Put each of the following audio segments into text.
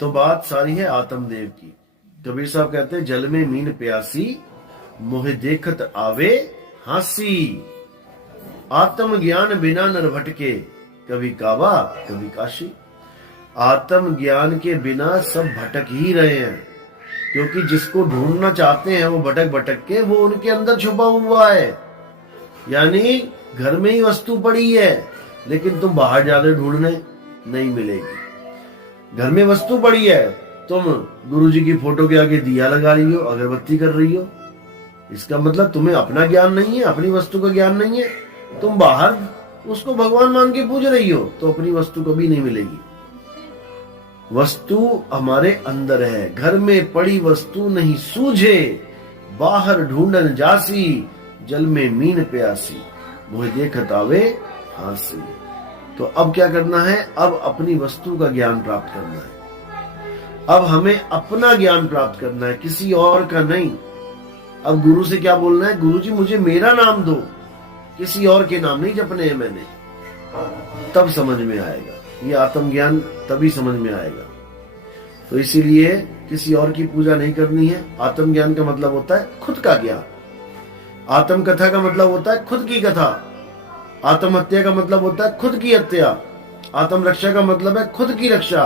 तो बात सारी है आत्मदेव की। कबीर साहब कहते हैं जल में मीन प्यासी मोहे देखत आवे हासी। आत्म ज्ञान बिना नर भटके कभी काबा कभी काशी। आत्म ज्ञान के बिना सब भटक ही रहे हैं, क्योंकि जिसको ढूंढना चाहते हैं वो भटक भटक के वो उनके अंदर छुपा हुआ है। यानी घर में ही वस्तु पड़ी है लेकिन तुम बाहर जाकर ढूंढने नहीं मिलेगी। घर में वस्तु पड़ी है, तुम गुरुजी की फोटो के आगे दिया लगा रही हो, अगरबत्ती कर रही हो, इसका मतलब तुम्हें अपना ज्ञान नहीं है, अपनी वस्तु का ज्ञान नहीं है। तुम बाहर उसको भगवान मान के पूज रही हो तो अपनी वस्तु कभी नहीं मिलेगी। वस्तु हमारे अंदर है। घर में पड़ी वस्तु नहीं सूझे, बाहर ढूंढन जासी, जल में मीन प्यासी, मोहे देखत आवे हासी। तो अब क्या करना है? अब अपनी वस्तु का ज्ञान प्राप्त करना है। अब हमें अपना ज्ञान प्राप्त करना है, किसी और का नहीं। अब गुरु से क्या बोलना है? गुरु जी मुझे मेरा नाम दो, किसी और के नाम नहीं जपने हैं मैंने। तब समझ में आएगा ये आत्मज्ञान, तभी समझ में आएगा। तो इसीलिए किसी और की पूजा नहीं करनी है। आत्मज्ञान का मतलब होता है खुद का ज्ञान। आत्म कथा का मतलब होता है खुद की कथा। आत्महत्या का मतलब होता है खुद की हत्या। आत्म रक्षा का मतलब है खुद की रक्षा।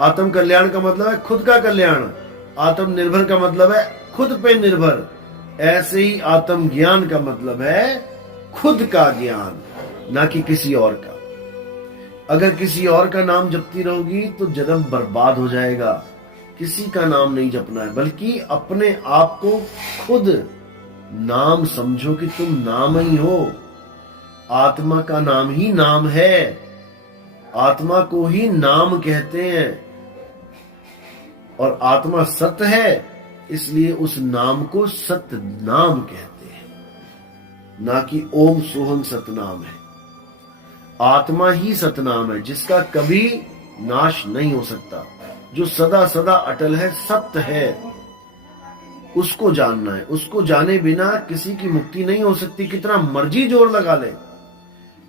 आत्म कल्याण का मतलब है खुद का कल्याण। आत्म निर्भर का मतलब है खुद पे निर्भर। ऐसे ही आत्म ज्ञान का मतलब है खुद का ज्ञान, ना कि किसी और का। अगर किसी और का नाम जपती रहोगी तो जन्म बर्बाद हो जाएगा। किसी का नाम नहीं जपना है, बल्कि अपने आप को खुद नाम समझो कि तुम नाम ही हो। आत्मा का नाम ही नाम है। आत्मा को ही नाम कहते हैं और आत्मा सत्य है, इसलिए उस नाम को सत्य नाम कहते हैं, ना कि ओम सोहम सतनाम है। आत्मा ही सतनाम है, जिसका कभी नाश नहीं हो सकता, जो सदा सदा अटल है, सत्य है। उसको जानना है। उसको जाने बिना किसी की मुक्ति नहीं हो सकती। कितना मर्जी जोर लगा ले,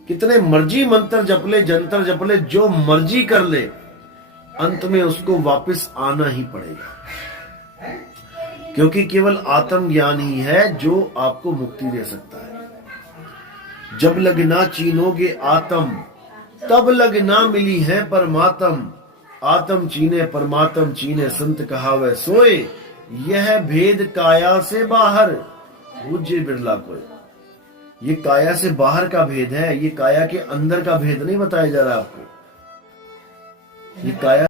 कितने मर्जी मंत्र जप ले, जंतर जप ले, जो मर्जी कर ले, अंत में उसको वापस आना ही पड़ेगा। क्योंकि केवल आत्म ज्ञान ही है जो आपको मुक्ति दे सकता है। जब लगना चीनोगे आत्म, तब लगना मिली है परमात्म। आत्म चीने परमात्म चीने, संत कहावे सोए, यह भेद काया से बाहर पूज्य बिरला कोई। ये काया से बाहर का भेद है, ये काया के अंदर का भेद नहीं बताया जा रहा आपको। ये काया